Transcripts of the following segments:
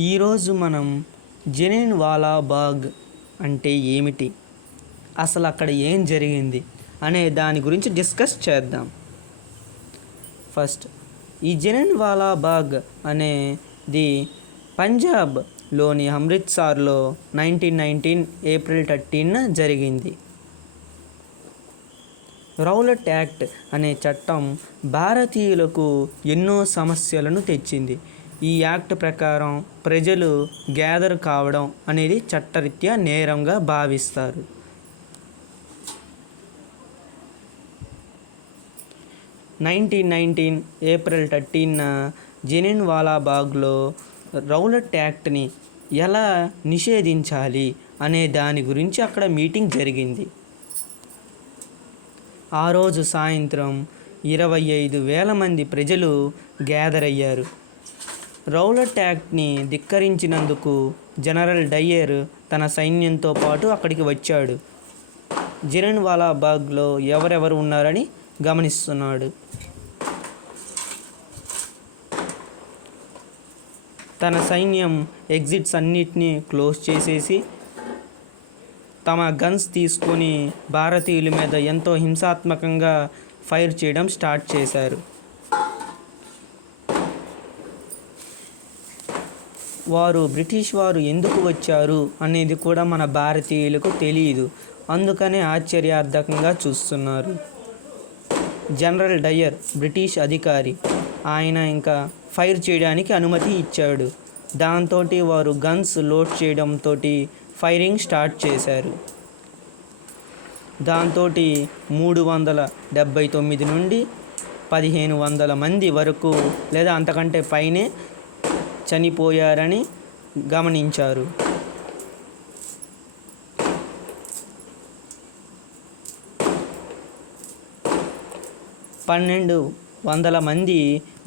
ఈరోజు మనం జలియన్ వాలా బాగ్ అంటే ఏమిటి, అసలు అక్కడ ఏం జరిగింది అనే దాని గురించి డిస్కస్ చేద్దాం. ఫస్ట్, ఈ జలియన్ వాలా బాగ్ అనేది పంజాబ్లోని అమృత్సర్లో 1919 ఏప్రిల్ 13 జరిగింది. రౌలట్ యాక్ట్ అనే చట్టం భారతీయులకు ఎన్నో సమస్యలను తెచ్చింది. ఈ యాక్ట్ ప్రకారం ప్రజలు గ్యాదర్ కావడం అనేది చట్టరీత్యా నేరంగా భావిస్తారు. ఏప్రిల్ 13 జలియన్ వాలా బాగ్లో రౌలట్ యాక్ట్ని ఎలా నిషేధించాలి అనే దాని గురించి అక్కడ మీటింగ్ జరిగింది. ఆ రోజు సాయంత్రం 25,000 మంది ప్రజలు గ్యాదర్ అయ్యారు. రౌలట్ యాక్ట్ని ధిక్కరించినందుకు జనరల్ డయ్యర్ తన సైన్యంతో పాటు అక్కడికి వచ్చాడు. జలియన్ వాలా బాగ్లో ఎవరెవరు ఉన్నారని గమనిస్తున్నాడు. తన సైన్యం ఎగ్జిట్స్ అన్నిటినీ క్లోజ్ చేసేసి తమ గన్స్ తీసుకొని భారతీయుల మీద ఎంతో హింసాత్మకంగా ఫైర్ చేయడం స్టార్ట్ చేశారు. బ్రిటిష్ వారు ఎందుకు వచ్చారు అనేది కూడా మన భారతీయులకు తెలియదు. అందుకనే ఆశ్చర్యార్థకంగా చూస్తున్నారు. జనరల్ డయ్యర్ బ్రిటిష్ అధికారి, ఆయన ఇంకా ఫైర్ చేయడానికి అనుమతి ఇచ్చాడు. దాంతో వారు గన్స్ లోడ్ చేయడంతో ఫైరింగ్ స్టార్ట్ చేశారు. దాంతో 379 నుండి 1,500 మంది వరకు లేదా అంతకంటే పైనే చనిపోయారని గమనించారు. 1,200 మంది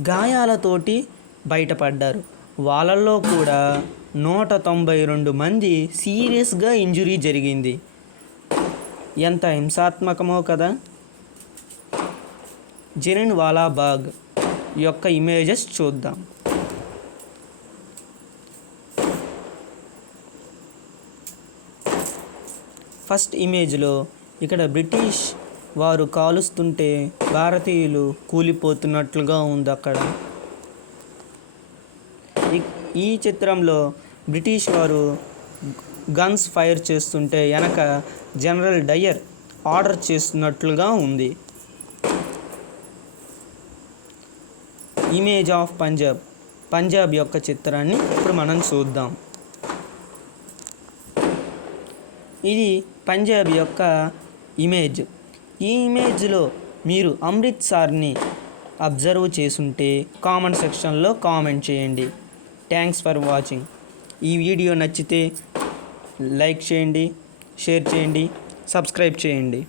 గాయాలతోటి బయటపడ్డారు. వాళ్ళల్లో కూడా 192 మంది సీరియస్గా ఇంజురీ జరిగింది. ఎంత హింసాత్మకమో కదా. జలియన్ వాలా బాగ్ యొక్క ఇమేజెస్ చూద్దాం. ఫస్ట్ ఇమేజ్లో ఇక్కడ బ్రిటిష్ వారు కాలుస్తుంటే భారతీయులు కూలిపోతున్నట్లుగా ఉంది అక్కడ. ఈ చిత్రంలో బ్రిటిష్ వారు గన్స్ ఫైర్ చేస్తుంటే వెనక జనరల్ డయ్యర్ ఆర్డర్ చేస్తున్నట్లుగా ఉంది. ఇమేజ్ ఆఫ్ పంజాబ్ యొక్క చిత్రాన్ని ఇప్పుడు మనం చూద్దాం. ఇది పంజాబ్ యొక్క ఇమేజ్. ఈ ఇమేజ్లో మీరు అమృత్సర్ని అబ్జర్వ్ చేసుంటే కామెంట్ సెక్షన్లో కామెంట్ చేయండి. Thanks for watching. ఈ వీడియో నచ్చితే లైక్ చేయండి, షేర్ చేయండి, సబ్స్క్రైబ్ చేయండి.